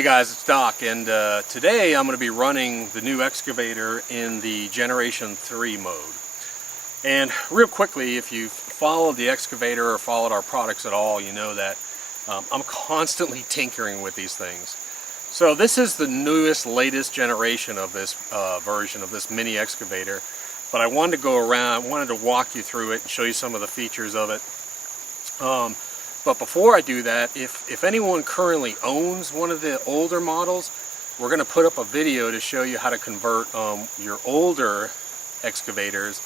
Hey guys, it's Doc, and today I'm going to be running the new excavator in the Generation 3 mode. And real quickly, if you've followed the excavator or followed our products at all, you know that I'm constantly tinkering with these things. So this is the newest, latest generation of this version of this mini excavator, but I wanted to go around, I wanted to walk you through it and show you some of the features of it. But before I do that, if anyone currently owns one of the older models, we're going to put up a video to show you how to convert your older excavators,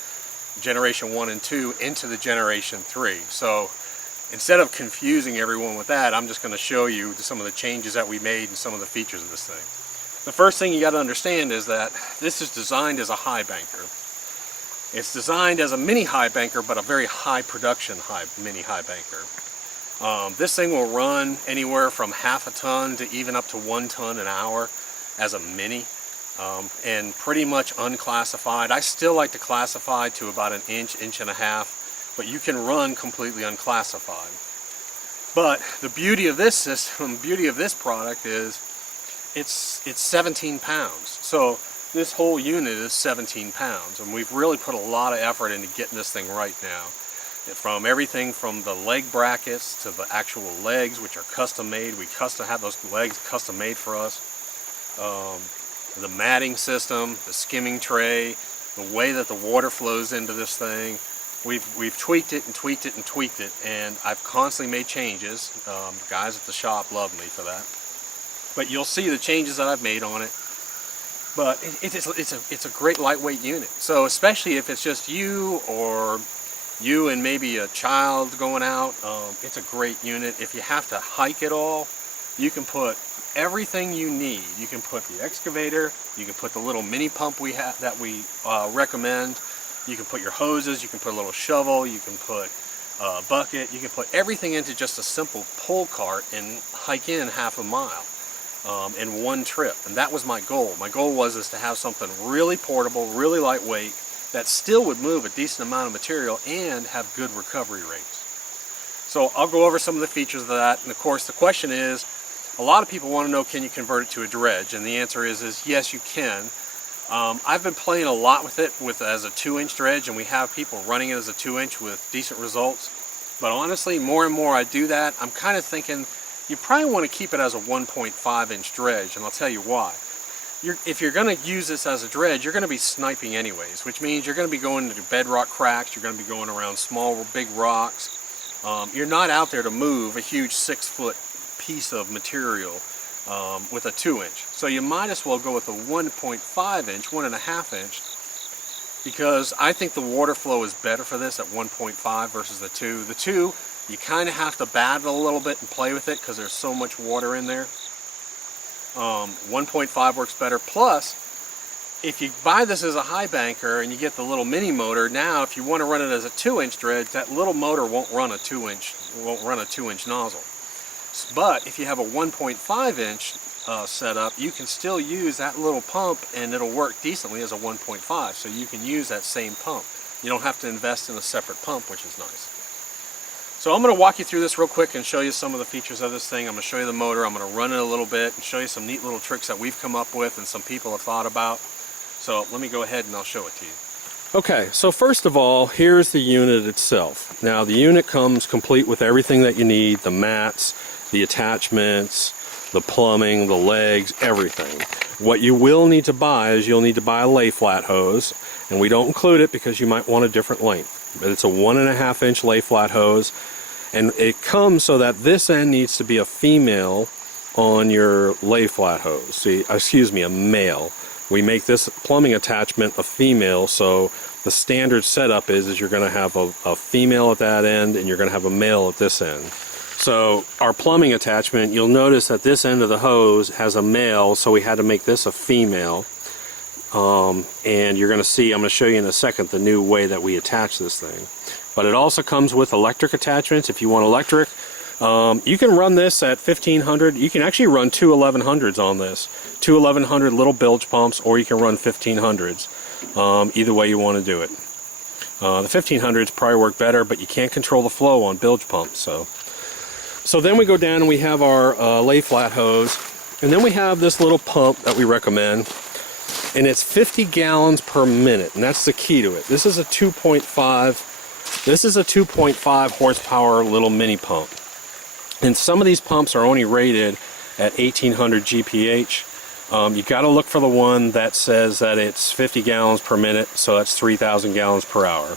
Generation 1 and 2, into the Generation 3. So instead of confusing everyone with that, I'm just going to show you some of the changes that we made and some of the features of this thing. The first thing you got to understand is that this is designed as a Highbanker. It's designed as a mini Highbanker, but a very high production mini Highbanker. This thing will run anywhere from half a ton to even up to 1 ton an hour as a mini, and pretty much unclassified. I still like to classify to about an inch, inch and a half, but you can run completely unclassified. But the beauty of this system, beauty of this product is it's 17 pounds. So this whole unit is 17 pounds, and we've really put a lot of effort into getting this thing right now. From everything from the leg brackets to the actual legs, which are custom made. We have those legs custom made for us. The matting system, the skimming tray, the way that the water flows into this thing. We've tweaked it and tweaked it and tweaked it, and I've constantly made changes. The guys at the shop love me for that. But you'll see the changes that I've made on it. But it's a great lightweight unit. So especially if it's just you or you and maybe a child going out, it's a great unit. If you have to hike it all, you can put everything you need. You can put the excavator, you can put the little mini pump we have that we recommend, you can put your hoses, you can put a little shovel, you can put a bucket, you can put everything into just a simple pull cart and hike in half a mile in one trip. And that was my goal. My goal was to have something really portable, really lightweight, that still would move a decent amount of material and have good recovery rates. So I'll go over some of the features of that, and of course the question is, a lot of people want to know, can you convert it to a dredge? And the answer is yes, you can. I've been playing a lot with it as a 2-inch dredge, and we have people running it as a 2-inch with decent results. But honestly, more and more I do that, I'm kind of thinking you probably want to keep it as a 1.5-inch dredge, and I'll tell you why. If you're going to use this as a dredge, you're going to be sniping anyways, which means you're going to be going into bedrock cracks, you're going to be going around small, big rocks. You're not out there to move a huge 6-foot piece of material with a 2-inch. So you might as well go with a 1.5-inch, 1.5-inch, because I think the water flow is better for this at 1.5 versus the 2. The 2, you kind of have to battle a little bit and play with it because there's so much water in there. 1.5 works better. Plus, if you buy this as a Highbanker and you get the little mini motor, now if you want to run it as a 2-inch dredge, that little motor won't run a 2-inch nozzle. But if you have a 1.5-inch setup, you can still use that little pump and it'll work decently as a 1.5. So you can use that same pump. You don't have to invest in a separate pump, which is nice. So I'm going to walk you through this real quick and show you some of the features of this thing. I'm going to show you the motor, I'm going to run it a little bit and show you some neat little tricks that we've come up with and some people have thought about. So let me go ahead and I'll show it to you. Okay, so first of all, here's the unit itself. Now the unit comes complete with everything that you need, the mats, the attachments, the plumbing, the legs, everything. What you will need to buy is you'll need to buy a lay flat hose, and we don't include it because you might want a different length. But it's a 1.5-inch lay flat hose. And it comes so that this end needs to be a female on your lay flat hose. See, excuse me, a male. We make this plumbing attachment a female, so the standard setup is you're going to have a female at that end and you're going to have a male at this end. So our plumbing attachment, you'll notice that this end of the hose has a male, so we had to make this a female. And you're going to see, I'm going to show you in a second the new way that we attach this thing. But it also comes with electric attachments. If you want electric, you can run this at 1500. You can actually run two 1100s on this. Two 1100 little bilge pumps, or you can run 1500s. Either way you want to do it. The 1500s probably work better, but you can't control the flow on bilge pumps. So then we go down and we have our lay flat hose. And then we have this little pump that we recommend, and it's 50 gallons per minute, and that's the key to it. This is a 2.5 horsepower little mini pump. And some of these pumps are only rated at 1800 GPH. You got to look for the one that says that it's 50 gallons per minute, so that's 3,000 gallons per hour.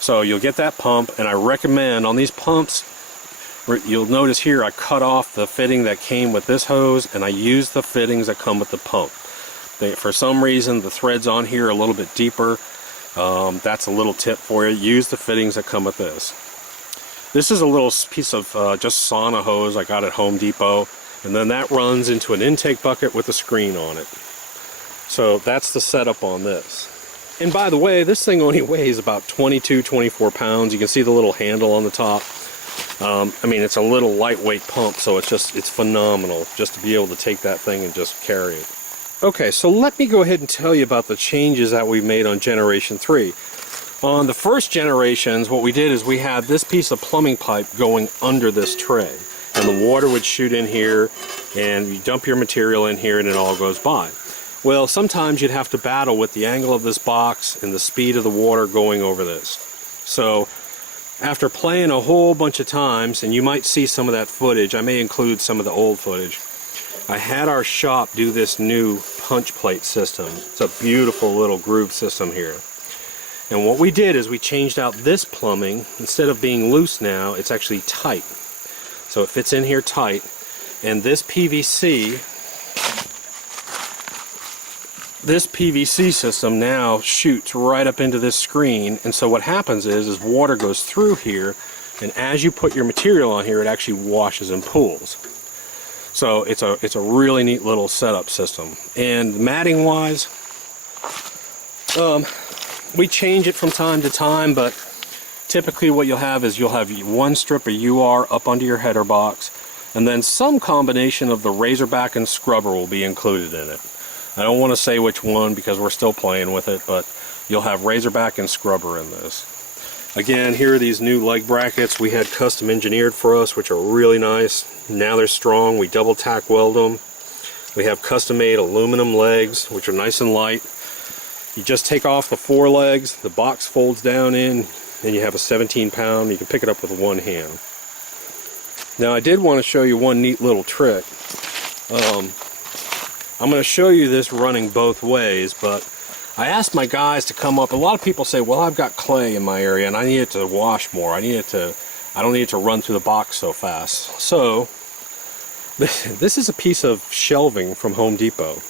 So you'll get that pump, and I recommend on these pumps, you'll notice here I cut off the fitting that came with this hose, and I use the fittings that come with the pump. For some reason the threads on here are a little bit deeper. That's a little tip for you. Use the fittings that come with this. This is a little piece of just sauna hose I got at Home Depot, and then that runs into an intake bucket with a screen on it. So that's the setup on this. And by the way, this thing only weighs about 24 pounds. You can see the little handle on the top. I mean, it's a little lightweight pump, so it's phenomenal just to be able to take that thing and just carry it. Okay, so let me go ahead and tell you about the changes that we made on Generation 3. On the first generations, what we did is we had this piece of plumbing pipe going under this tray, and the water would shoot in here, and you dump your material in here, and it all goes by. Well, sometimes you'd have to battle with the angle of this box and the speed of the water going over this. So after playing a whole bunch of times, and you might see some of that footage, I may include some of the old footage, I had our shop do this new punch plate system. It's a beautiful little groove system here. And what we did is we changed out this plumbing. Instead of being loose now, it's actually tight. So it fits in here tight. And this PVC system now shoots right up into this screen, and so what happens is water goes through here, and as you put your material on here, it actually washes and pools. So it's a really neat little setup system. And matting wise, we change it from time to time, but typically what you'll have is you'll have one strip of UR up under your header box, and then some combination of the Razorback and scrubber will be included in it. I don't want to say which one because we're still playing with it, but you'll have Razorback and scrubber in this. Again, here are these new leg brackets we had custom engineered for us, which are really nice. Now they're strong. We double tack weld them. We have custom made aluminum legs, which are nice and light. You just take off the 4 legs, the box folds down in, and you have a 17-pound. You can pick it up with one hand. Now I did want to show you one neat little trick. I'm going to show you this running both ways, but I asked my guys to come up. A lot of people say, well, I've got clay in my area and I need it to wash more. I don't need it to run through the box so fast. So this is a piece of shelving from Home Depot.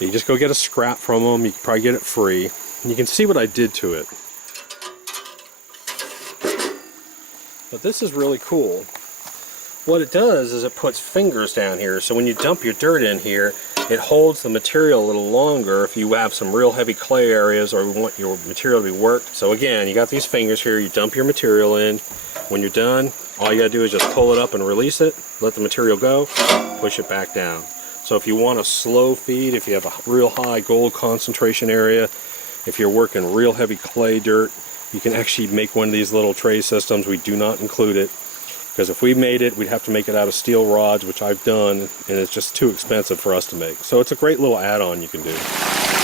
You just go get a scrap from them. You can probably get it free. And you can see what I did to it. But this is really cool. What it does is it puts fingers down here, so when you dump your dirt in here, it holds the material a little longer if you have some real heavy clay areas or you want your material to be worked. So again, you got these fingers here, you dump your material in. When you're done, all you gotta do is just pull it up and release it, let the material go, push it back down. So if you want a slow feed, if you have a real high gold concentration area, if you're working real heavy clay dirt, you can actually make one of these little tray systems. We do not include it, because if we made it, we'd have to make it out of steel rods, which I've done, and it's just too expensive for us to make. So it's a great little add-on you can do.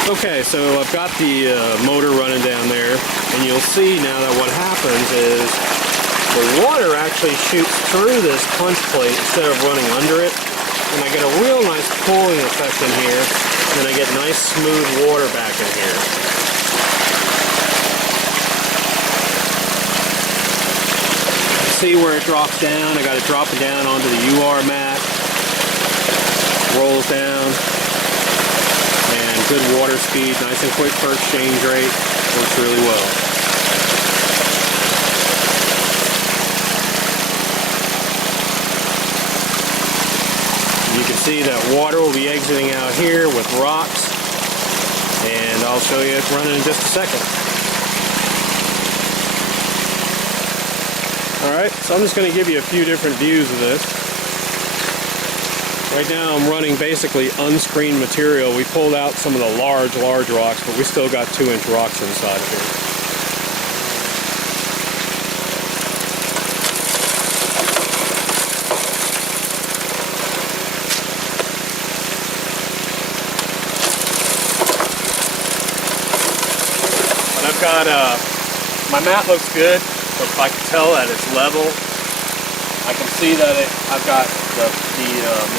Okay, so I've got the motor running down there, and you'll see now that what happens is the water actually shoots through this punch plate instead of running under it, and I get a real nice cooling effect in here, and I get nice smooth water back in here. See where it drops down? I got it dropping down onto the UR mat, rolls down, and good water speed, nice and quick for exchange rate, works really well. You can see that water will be exiting out here with rocks, and I'll show you it running in just a second. Alright, so I'm just going to give you a few different views of this. Right now I'm running basically unscreened material. We pulled out some of the large rocks, but we still got 2-inch rocks inside of here. got, my mat looks good, so if I can tell that it's level. I can see that I've got the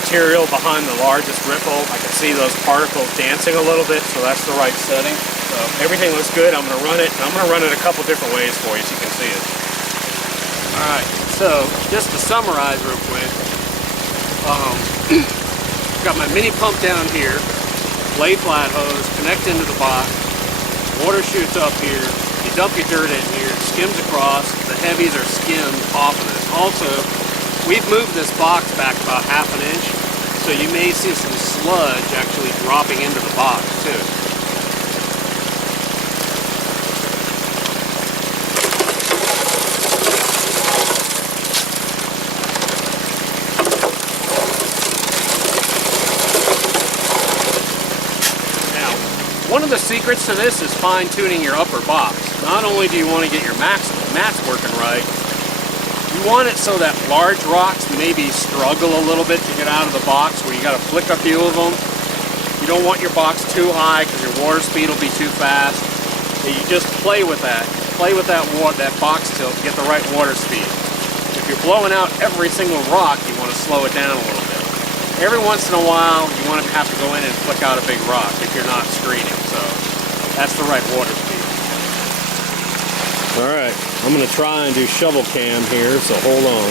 material behind the largest ripple. I can see those particles dancing a little bit, so that's the right setting. So everything looks good. I'm going to run it, and I'm going to run it a couple different ways for you so you can see it. Alright, so just to summarize real quick, got my mini pump down here, lay flat hose, connect into the box, water shoots up here, you dump your dirt in here, it skims across, the heavies are skimmed off of this. Also, we've moved this box back about ½ an inch, so you may see some sludge actually dropping into the box too. One of the secrets to this is fine-tuning your upper box. Not only do you want to get your mats working right, you want it so that large rocks maybe struggle a little bit to get out of the box, where you got to flick a few of them. You don't want your box too high because your water speed will be too fast. And you just play with that. Play with that box tilt to get the right water speed. If you're blowing out every single rock, you want to slow it down a little bit. Every once in a while, you want to have to go in and flick out a big rock if you're not screening, so that's the right water speed. Alright, I'm going to try and do shovel cam here, so hold on.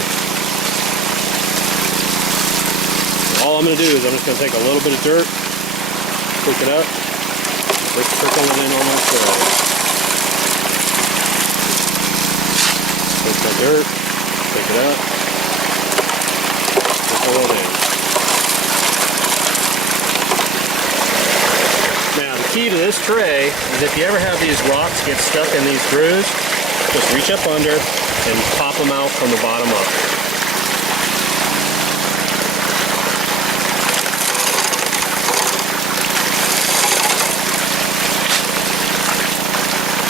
All I'm going to do is I'm just going to take a little bit of dirt, pick it up, trickle it in on my tray. Take the dirt, pick it up, trickle it in. Key to this tray is if you ever have these rocks get stuck in these grooves, just reach up under and pop them out from the bottom up.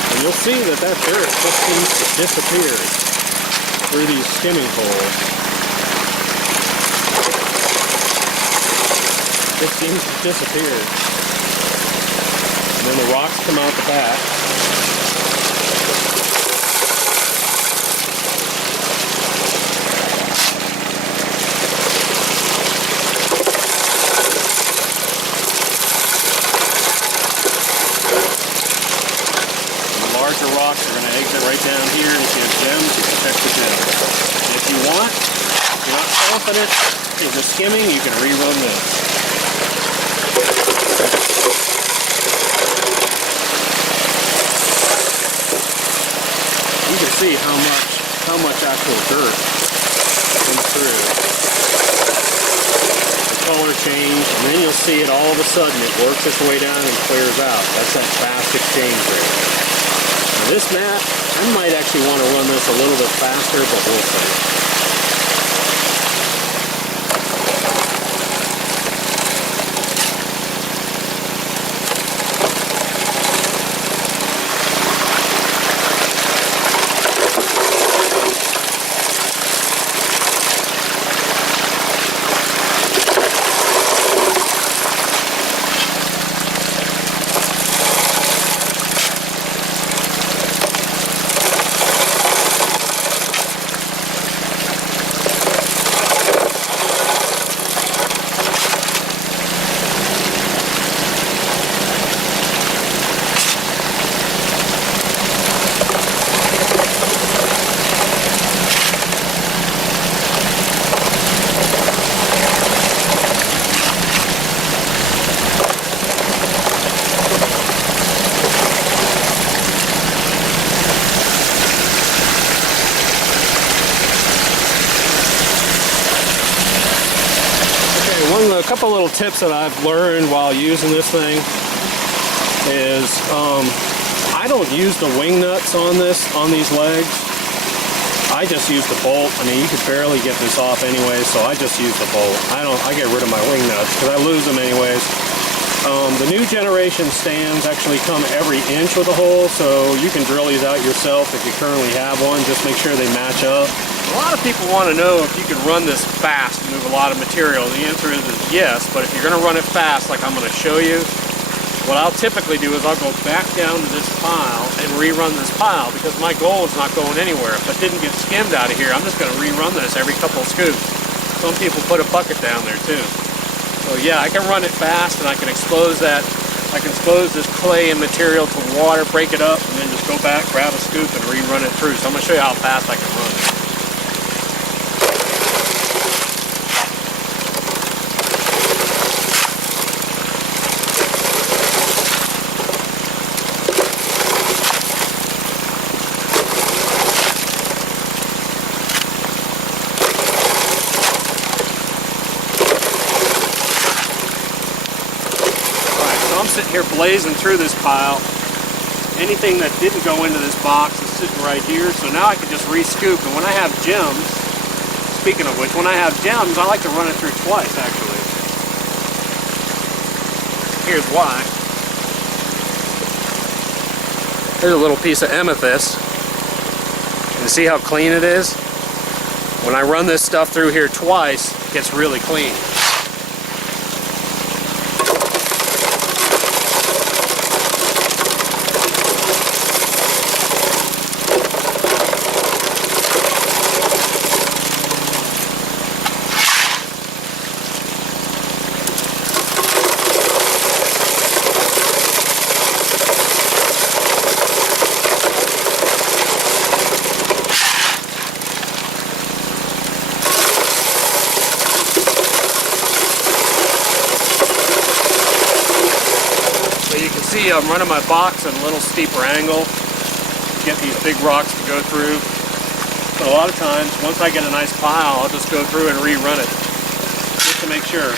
And you'll see that dirt just seems to disappear through these skimming holes. It seems to disappear. And then the rocks come out the back. And the larger rocks are going to exit right down here, and if you have gems, you protect the gems. And if you want, if you're not confident in the skimming, you can rerun this. You can see how much actual dirt comes through. The color change, and then you'll see it all of a sudden it works its way down and clears out. That's that fast exchange rate. Now this mat, I might actually want to run this a little bit faster, but we'll see. A couple little tips that I've learned while using this thing is I don't use the wing nuts on these legs. I just use the bolt. I mean, you could barely get this off anyway, so I just use the bolt. I get rid of my wing nuts because I lose them anyways. The new generation stands actually come every inch with a hole, so you can drill these out yourself if you currently have one. Just make sure they match up. A lot of people want to know if you can run this fast and move a lot of material. The answer is yes, but if you're going to run it fast like I'm going to show you, what I'll typically do is I'll go back down to this pile and rerun this pile, because my gold's not going anywhere. If it didn't get skimmed out of here, I'm just going to rerun this every couple of scoops. Some people put a bucket down there too. So yeah, I can run it fast, and I can expose that. I can expose this clay and material to water, break it up, and then just go back, grab a scoop, and rerun it through. So I'm going to show you how fast I can run it. I'm sitting here blazing through this pile. Anything that didn't go into this box is sitting right here, so now I can just re-scoop. And when I have gems, speaking of which, when I have gems, I like to run it through twice, actually. Here's why. Here's a little piece of amethyst. You see how clean it is? When I run this stuff through here twice, it gets really clean. See, I'm running my box at a little steeper angle to get these big rocks to go through. So a lot of times, once I get a nice pile, I'll just go through and rerun it, just to make sure.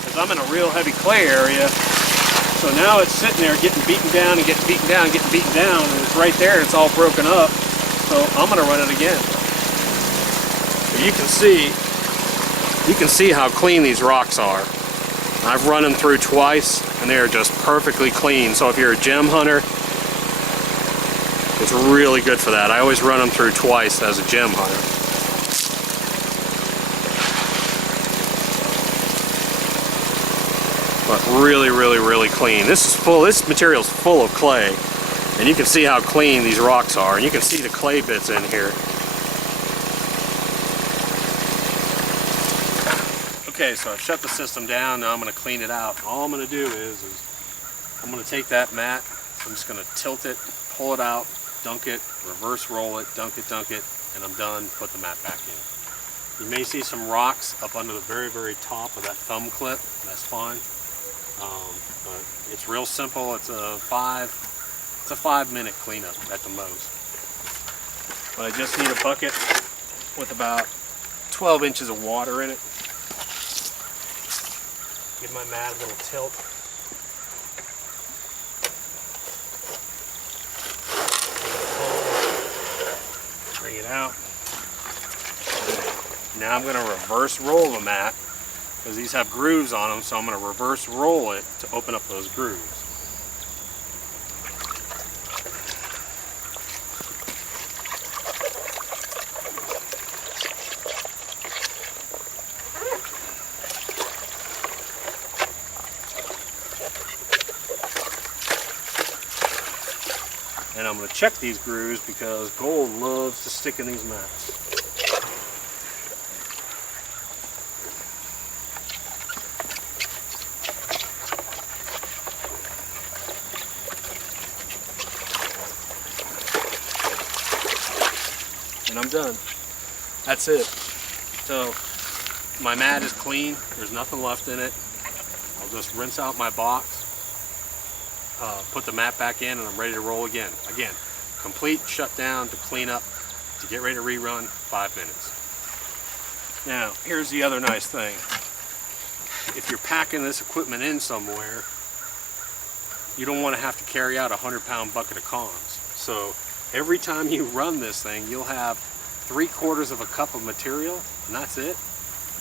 Because I'm in a real heavy clay area, so now it's sitting there getting beaten down and getting beaten down and getting beaten down, and it's right there, it's all broken up. So I'm going to run it again. But you can see how clean these rocks are. I've run them through twice, and they're just perfectly clean. So if you're a gem hunter, it's really good for that. I always run them through twice as a gem hunter. But really, really, really clean. This material's full of clay, and you can see how clean these rocks are, and you can see the clay bits in here. Okay, so I've shut the system down. Now I'm going to clean it out. All I'm going to do is I'm going to take that mat, I'm just going to tilt it, pull it out, dunk it, reverse roll it, dunk it, and I'm done. Put the mat back in. You may see some rocks up under the very, very top of that thumb clip. That's fine. But it's real simple. It's a 5-minute cleanup at the most. But I just need a bucket with about 12 inches of water in it. Give my mat a little tilt. Bring it out. Now I'm going to reverse roll the mat, because these have grooves on them, so I'm going to reverse roll it to open up those grooves. And I'm going to check these grooves because gold loves to stick in these mats. And I'm done. That's it. So my mat is clean. There's nothing left in it. I'll just rinse out my box. Put the mat back in, and I'm ready to roll again. Again, complete shutdown to clean up, to get ready to rerun, 5 minutes. Now, here's the other nice thing. If you're packing this equipment in somewhere, you don't want to have to carry out a 100-pound bucket of cons. So every time you run this thing, you'll have 3/4 of a cup of material, and that's it.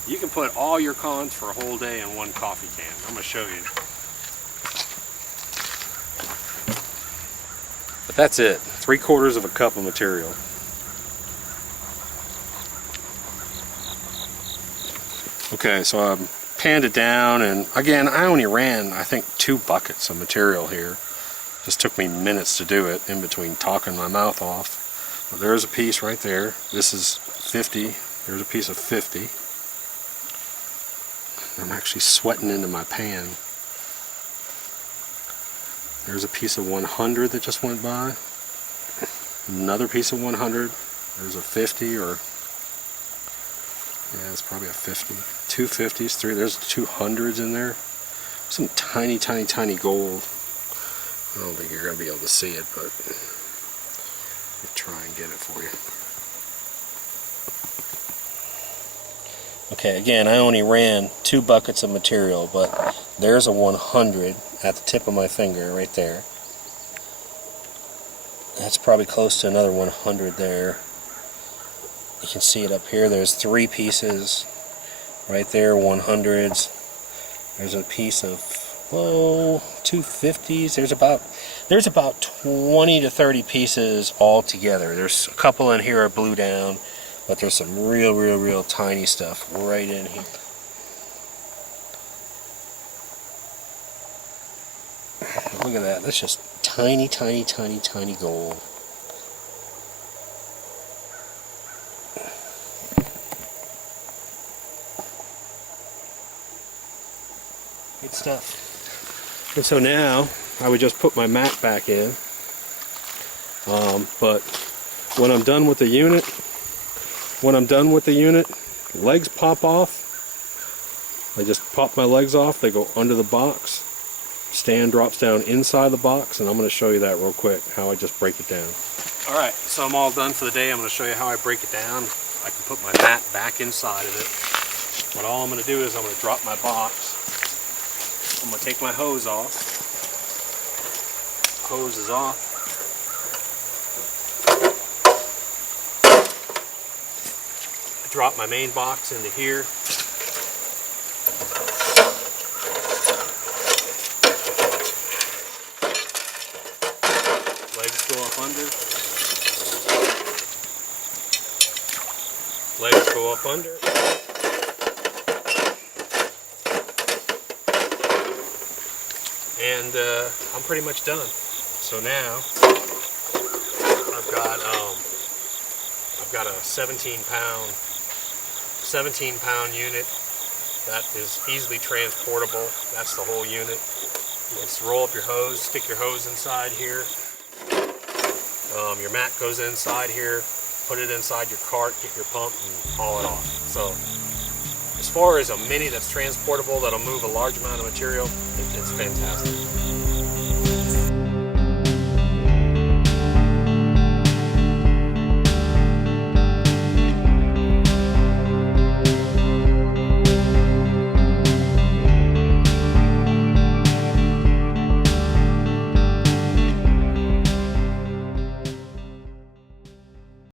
You can put all your cons for a whole day in one coffee can. I'm going to show you. But that's it, 3/4 of a cup of material. Okay, so I'm panned it down, and again, I only ran, I think, 2 buckets of material here. Just took me minutes to do it in between talking my mouth off. But there's a piece right there. This is 50. There's a piece of 50. I'm actually sweating into my pan. There's a piece of 100 that just went by. Another piece of 100. There's a 50, or yeah, it's probably a 50. 2 50s, there's 200s in there. Some tiny, tiny, tiny gold. I don't think you're going to be able to see it, but I'll try and get it for you. Okay, again, I only ran 2 buckets of material, but there's a 100 at the tip of my finger right there. That's probably close to another 100 there. You can see it up here. There's 3 pieces right there, 100s. There's a piece of 250s. There's about 20 to 30 pieces all together. There's a couple in here are blew down, but there's some real tiny stuff right in here. Look at that. That's just tiny, tiny, tiny, tiny gold. Good stuff. And so now I would just put my mat back in. But when I'm done with the unit, legs pop off. I just pop my legs off. They go under the box. Stand drops down inside the box, and I'm going to show you that real quick, how I just break it down. Alright, so I'm all done for the day. I'm going to show you how I break it down. I can put my mat back inside of it. But all I'm going to do is I'm going to drop my box. I'm going to take my hose off. Hose is off. I drop my main box into here. Legs go up under. Legs go up under. And I'm pretty much done. So now I've got a 17 pound unit that is easily transportable. That's the whole unit. You can just roll up your hose, stick your hose inside here. Your mat goes inside here, put it inside your cart, get your pump, and haul it off. So as far as a mini that's transportable, that'll move a large amount of material, it's fantastic.